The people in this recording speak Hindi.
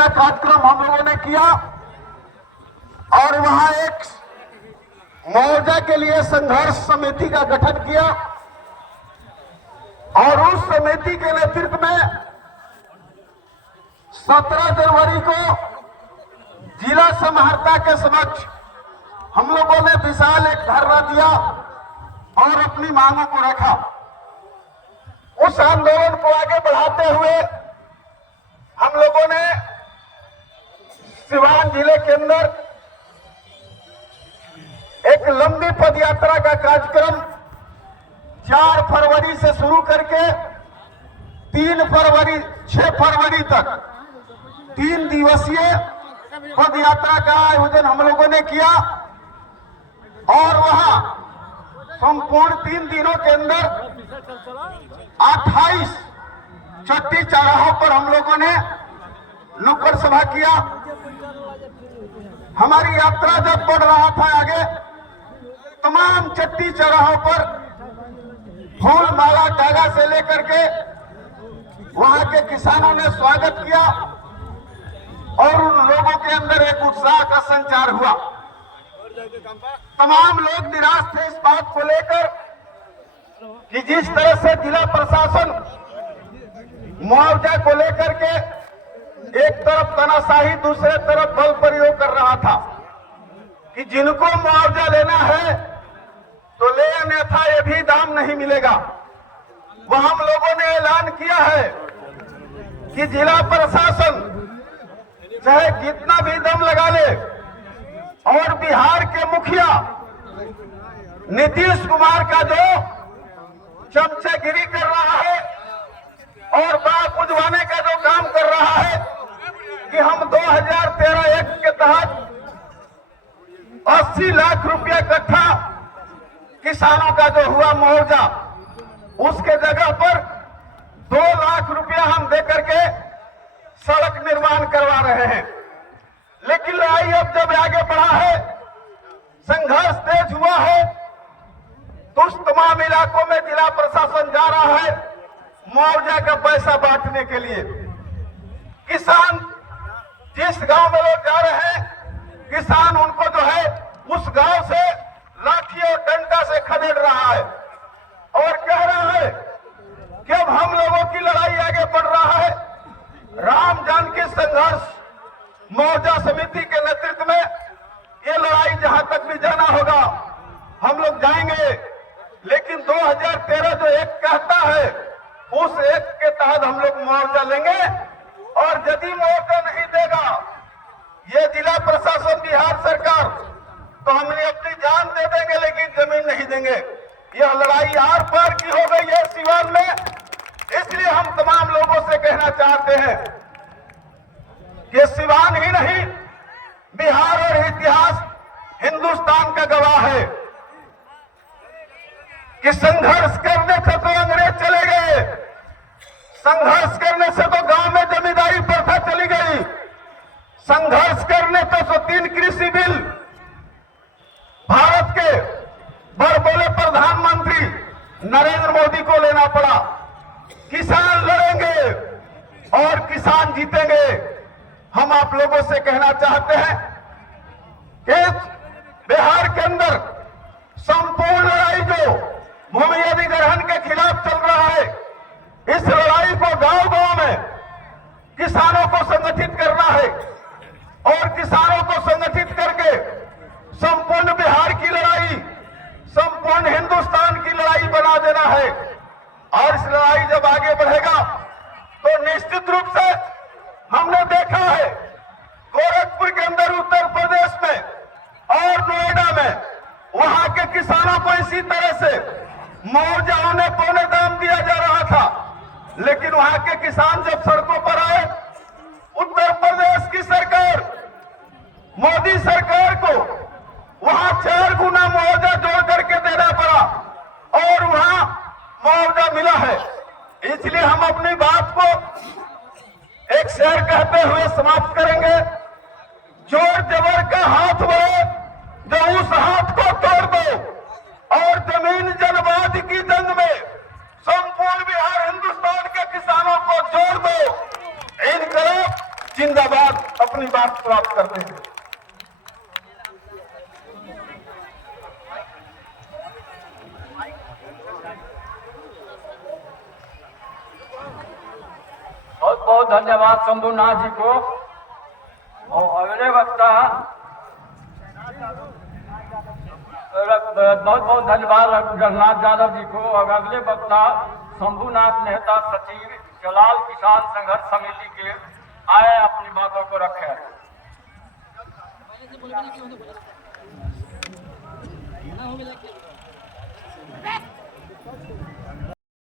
का कार्यक्रम हम लोगों ने किया और वहां एक मुआवजा के लिए संघर्ष समिति का गठन किया और उस समिति के नेतृत्व में 17 जनवरी को जिला समाहर्ता के समक्ष हम लोगों ने विशाल एक धरना दिया और अपनी मांगों को रखा। उस आंदोलन को आगे बढ़ाते हुए हम लोगों ने सिवान जिले के अंदर एक लंबी पदयात्रा का कार्यक्रम 4 फरवरी से शुरू करके 6 फरवरी तक 3 दिवसीय पदयात्रा का आयोजन हम लोगों ने किया और वहां संपूर्ण 3 दिनों के अंदर 28 चट्टी चौराहों पर हम लोगों ने नुक्कड़ सभा किया। हमारी यात्रा जब बढ़ रहा था आगे, तमाम चट्टी चौराहों पर फूल माला डागा से लेकर के वहां के किसानों ने स्वागत किया और उन लोगों के अंदर एक उत्साह का संचार हुआ। तमाम लोग निराश थे इस बात को लेकर कि जिस तरह से जिला प्रशासन मुआवजा को लेकर के एक तरफ तानाशाही दूसरे तरफ बल प्रयोग कर रहा था कि जिनको मुआवजा लेना है तो ले, अन्यथा ये भी दाम नहीं मिलेगा। वह हम लोगों ने ऐलान किया है कि जिला प्रशासन चाहे कितना भी दम लगा ले और बिहार के मुखिया नीतीश कुमार का जो चमचागिरी कर रहा है और बात बुझवाने का जो काम कर रहा है कि हम 2013-1 के तहत 80 लाख रुपया इकट्ठा किसानों का जो हुआ मुआवजा, उसके जगह पर 2 लाख रुपया हम देकर के सड़क निर्माण करवा रहे हैं। लेकिन लड़ाई अब जब आगे बढ़ा है, संघर्ष तेज हुआ है, तो उस तमाम इलाकों में जिला प्रशासन जा रहा है मुआवजा का पैसा बांटने के लिए। किसान जिस गांव में लोग जा रहे हैं, किसान उनको जो है उस गांव से लाठी और डंडा से खदेड़ रहा है और कह रहा है कि अब हम लोगों की लड़ाई आगे बढ़ रहा है। राम जानकी संघर्ष मुआवजा समिति के नेतृत्व में ये लड़ाई जहां तक भी जाना होगा हम लोग जाएंगे, लेकिन 2013 जो एक कहता है उस एक के तहत हम लोग मुआवजा लेंगे और यदि मुआवजा नहीं देगा ये जिला प्रशासन बिहार सरकार तो हम अपनी जान दे देंगे लेकिन जमीन नहीं देंगे। यह लड़ाई आर पार की हो गई है सिवान में। इसलिए हम तमाम लोगों से कहना चाहते हैं कि सिवान ही नहीं, बिहार और इतिहास हिंदुस्तान का गवाह है कि संघर्ष करने से तो अंग्रेज चले गए, संघर्ष करने से तो गांव में जमींदारी प्रथा चली गई, संघर्ष करने से तो 3 कृषि बिल भारत के बड़बोले प्रधानमंत्री नरेंद्र मोदी को लेना पड़ा। किसान लड़ेंगे और किसान जीतेंगे। हम आप लोगों से कहना चाहते हैं कि बिहार के अंदर संपूर्ण लड़ाई जो भूमि अधिग्रहण के खिलाफ चल रहा है, इस लड़ाई को गांव-गांव में किसानों को संगठित करना है और किसानों को संगठित करके संपूर्ण बिहार की लड़ाई, संपूर्ण हिंदुस्तान की लड़ाई बना देना है। और इस लड़ाई जब आगे बढ़ेगा तो निश्चित रूप से हमने देखा है गोरखपुर के अंदर उत्तर प्रदेश में और नोएडा में वहां के किसानों को इसी तरह से मुआवजा होने पौने दाम दिया जा रहा था, लेकिन वहां के किसान जब सड़कों पर आए, उत्तर प्रदेश की सरकार, मोदी सरकार को वहां 4 गुना मुआवजा जोड़ करके देना पड़ा और वहां मुआवजा मिला है। इसलिए हम अपनी बात को एक शेर कहते हुए समाप्त करेंगे, जोर जबर का हाथ बढ़े जो उस हाथ को तोड़ दो और जमीन जनवाद की जंग में संपूर्ण बिहार हिंदुस्तान के किसानों को जोड़ दो। इनकलाब जिंदाबाद अपनी बात प्राप्त करते हैं। बहुत बहुत धन्यवाद शंभुनाथ जी को। और अगले वक्ता बहुत बहुत धन्यवाद रघुनाथ यादव जी को। और अगले वक्ता शंभुनाथ मेहता, सचिव जलाल किसान संघर्ष समिति के, आए अपनी बातों को रखें।